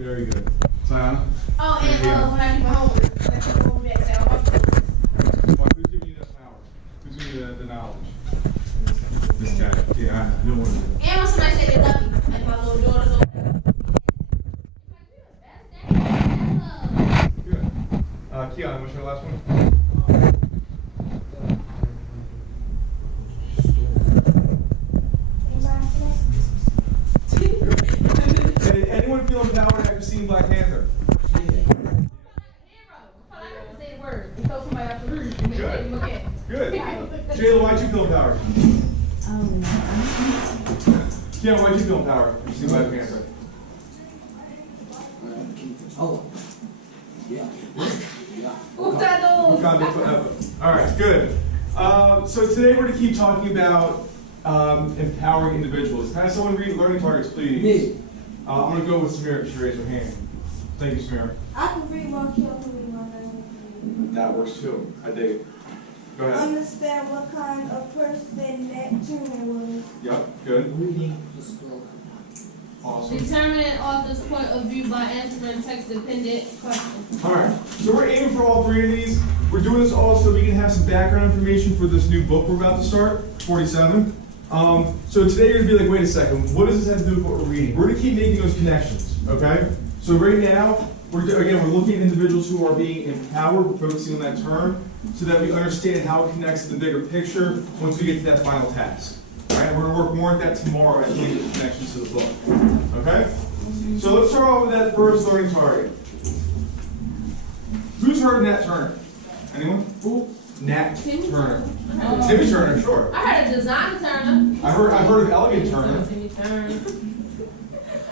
Very good. Sayana? Oh, and when I do my homework, I have to go back and say, Well, who's giving you that power? Who's giving you the knowledge? This guy. Yeah, I don't want to do it. and when somebody say they love me, like my little daughter's over there. Good. Keon, what's your last one? Did anyone feel empowered after seeing Black Panther? Good. Good. Jayla, why'd you feel empowered? Keon, why'd you feel empowered after seeing Black Panther? Oh, yeah. All right, good. So today we're going to keep talking about empowering individuals. Can I have someone read learning targets, please? Me. I'm going to go with Samira if she raised her hand. Thank you, Samira. I can read one, Kill can read one. That works too. I dig it. Go ahead. Understand what kind of person Neptune was. Yep, good. Reading the scroll. Awesome. Determine an author's point of view by answering text-dependent questions. All right, so we're aiming for all three of these. We're doing this all so we can have some background information for this new book we're about to start, 47. So today you're gonna be like, wait a second, what does this have to do with what we're reading? We're gonna keep making those connections, okay? So right now, we're looking at individuals who are being empowered. We're focusing on that term so that we understand how it connects to the bigger picture once we get to that final task. All right, we're gonna work more at that tomorrow as we get the connections to the book, okay? So let's start off with that first learning target. Who's heard Nat Turner? Anyone? Who? Nat Turner. Timmy Turner, sure. I heard of Designer Turner. I've heard of Elegant Turner. Timmy Turner.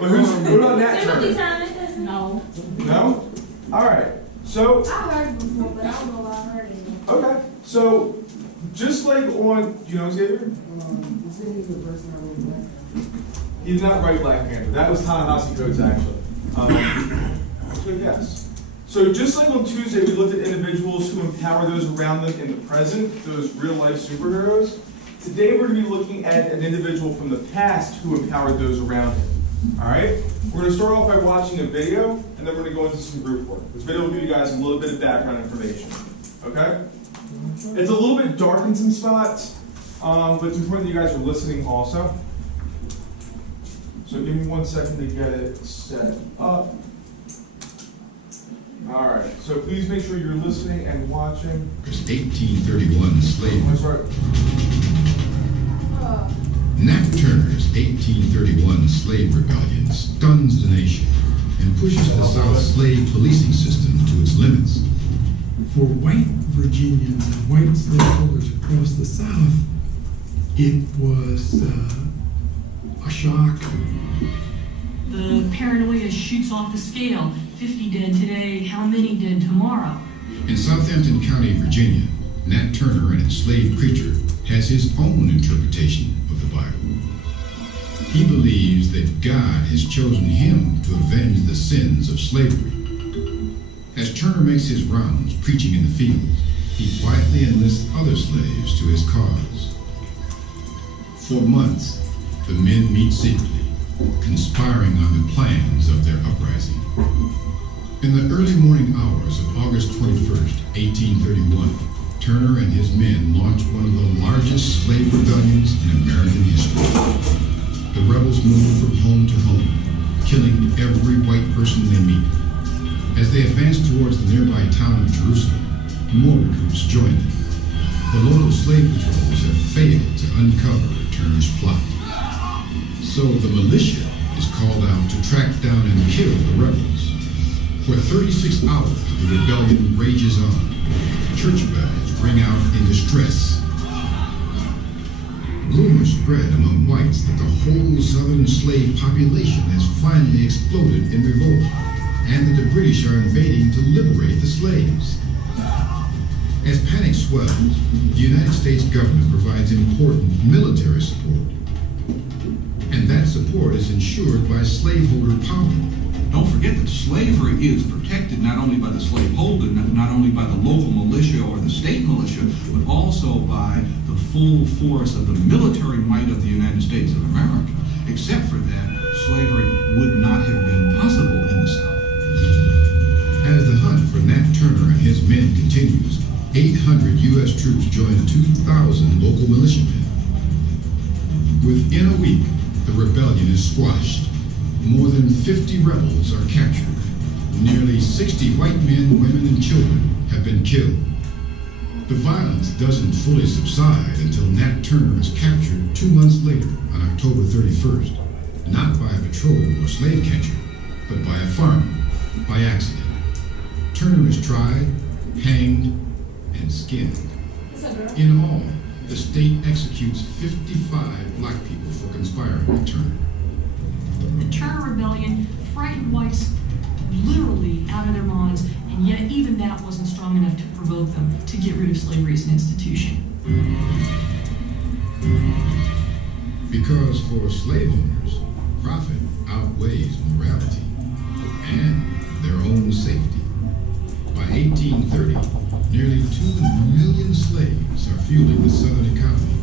But what about Nat Timothy Turner? Turner? No. No? All right. So, I heard it before, but I don't know why I heard it. okay. So, just like on, do you know Xavier? Was it the person I wrote Black? He did not write Black Panther. That was Ta-Nehisi Coates, actually. Actually, yes. So just like on Tuesday, we looked at individuals who empower those around them in the present, those real-life superheroes. Today, we're going to be looking at an individual from the past who empowered those around him. All right? We're going to start off by watching a video, and then we're going to go into some group work. This video will give you guys a little bit of background information. Okay? It's a little bit dark in some spots, but it's important that you guys are listening also. So give me 1 second to get it set up. All right, so please make sure you're listening and watching. 1831 slave. I'm sorry. Nat Turner's 1831 slave rebellion stuns the nation and pushes the South slave policing system to its limits. For white Virginians and white slaveholders across the South, it was a shock. The paranoia shoots off the scale. 50 dead today, how many dead tomorrow? In Southampton County, Virginia, Nat Turner, an enslaved preacher, has his own interpretation of the Bible. He believes that God has chosen him to avenge the sins of slavery. As Turner makes his rounds preaching in the fields, he quietly enlists other slaves to his cause. For months, the men meet secretly, conspiring on the plans of their uprising. In the early morning hours of August 21st, 1831, Turner and his men launched one of the largest slave rebellions in American history. The rebels moved from home to home, killing every white person they meet. As they advanced towards the nearby town of Jerusalem, more recruits joined them. The local slave patrols have failed to uncover Turner's plot. So the militia is called out to track down and kill the rebels. For 36 hours, the rebellion rages on. Church bells ring out in distress. Rumors spread among whites that the whole southern slave population has finally exploded in revolt, and that the British are invading to liberate the slaves. As panic swells, the United States government provides important military support. And that support is ensured by slaveholder power. Don't forget that slavery is protected not only by the slaveholder, not only by the local militia or the state militia, but also by the full force of the military might of the United States of America. Except for that, slavery would not have been possible in the South. 800 U.S. troops joined 2,000 local militiamen. Within a week, the rebellion is squashed. More than 50 rebels are captured. Nearly 60 white men, women, and children have been killed. The violence doesn't fully subside until Nat Turner is captured 2 months later on October 31st, not by a patrol or slave catcher, but by a farmer, by accident. Turner is tried, hanged, and skinned. What's up, girl? In all, the state executes 55 black people for conspiring with Turner. The Turner Rebellion frightened whites literally out of their minds, and yet even that wasn't strong enough to provoke them to get rid of slavery as an institution. Because for slave owners, profit outweighs morality and their own safety. By 1830, nearly 2 million slaves are fueling the Southern economy,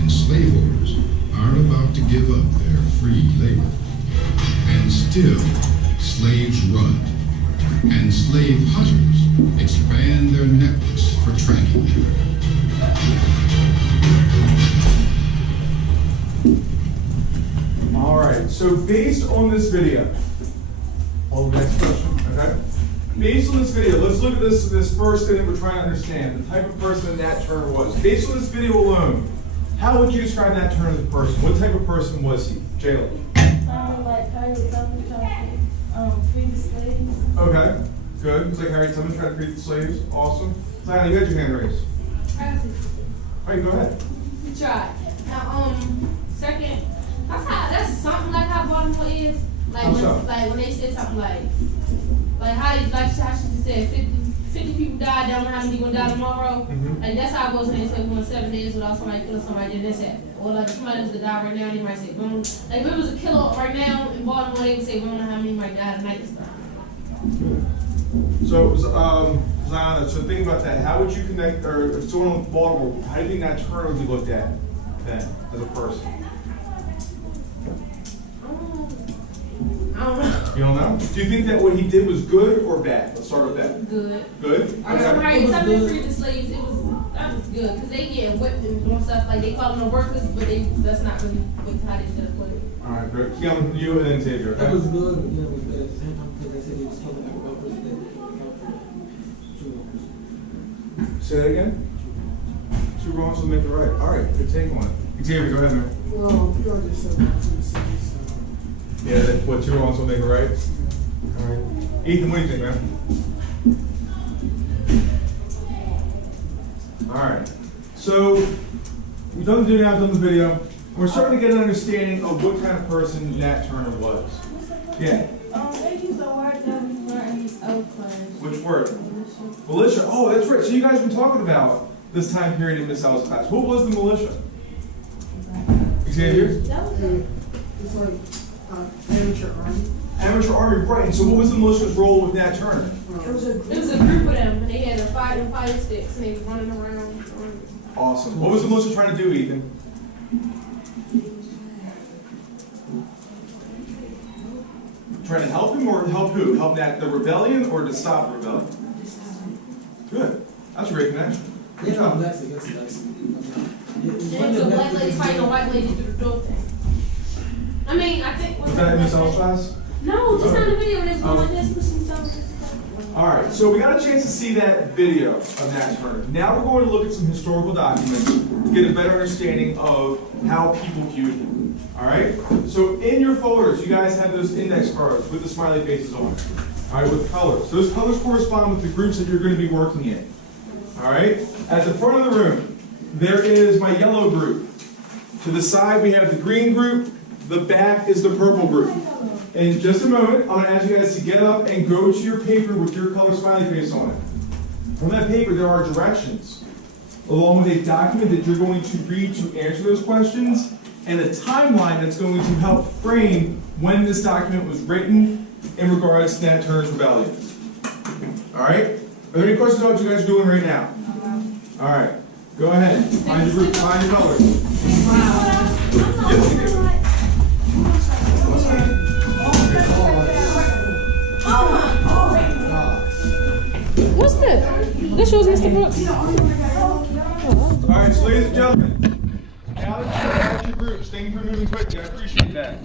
and slave owners aren't about to give up their free labor. And still, slaves run, and slave hunters expand their networks for tracking them. All right, so based on this video, well, the next question, okay? Based on this video, let's look at this first thing that we're trying to understand, the type of person Nat Turner was. Based on this video alone, how would you describe Nat Turner as a person? What type of person was he? Jayla? Like Harry Tubman trying to free the slaves. Okay, good. It's like Harry Tubman trying to free the slaves. Awesome. Diana, you had your hand raised. All right, go ahead. You tried. Now, second, that's something like how Baltimore is. Like How when, so? like when they said something like how she just said 50 people died, don't know how many gonna die tomorrow. Mhm. Like that's how it was when they said we went 7 days without somebody killing somebody, then this happened. Or like somebody was to die right now, they might say boom. Like if it was a killer right now in Baltimore, they would say we don't know how many might die tonight this time. So, Zion, so think about that. How would you connect, or if someone in Baltimore, how do you think Nat Turner would be looked at then as a person? I don't know. You don't know? Do you think that what he did was good or bad? Let's start with that. Good. Good? I mean, Okay. right, something free the slaves, that was good, because they get whipped and doing stuff, like they call them the workers, but that's not really how they should have put it. All right, good. Keon, you and then Xavier, That was okay? good, but then it was bad at the same time because they said he was helping every one person that they captured. Say that again? Two wrongs will make it right. All right, good take on it. Xavier, go ahead, man. Well, you already said that to the city, so. Yeah, that, what, two wrongs will make it right? All right. Ethan, what do you think, man? All right. So, we've done the video now, done the video. And we're starting to get an understanding of what kind of person Nat Turner was. Yeah. They used a word that we learned in this old class. Which word? Militia. Oh, that's right. So you guys have been talking about this time period in Miss L's class. What was the militia? Xavier? That was a It's like amateur army. Amateur army, right. And so what was the militia's role with Nat Turner? It was a It was a group of them, and they had a fire sticks, and they were running around. Awesome. What was the militia trying to do, Ethan? Trying to help him or help who? Help the rebellion or to stop the rebellion? Good. That's a great connection. Good Yeah, job. that's it. And it was a black lady fighting a white lady through the door thing. I mean, I think. Was that in Miss L's class? No, just on the video, they was going like this, pushing each other. All right, so we got a chance to see that video of Nat Turner. Now we're going to look at some historical documents to get a better understanding of how people viewed him. All right? So in your folders, you guys have those index cards with the smiley faces on it. All right, with colors. Those colors correspond with the groups that you're going to be working in. All right? At the front of the room, there is my yellow group. To the side, we have the green group. The back is the purple group. In just a moment, I'm going to ask you guys to get up and go to your paper with your color smiley face on it. On that paper, there are directions, along with a document that you're going to read to answer those questions, and a timeline that's going to help frame when this document was written in regards to Nat Turner's rebellion. All right? Are there any questions about what you guys are doing right now? All right. Go ahead. Find your group, find your colors. Yes, you do. What's the Yeah. This shows Mr. Brooks. All right, so ladies and gentlemen, now that you've got your groups, thank you for moving quickly. I appreciate that.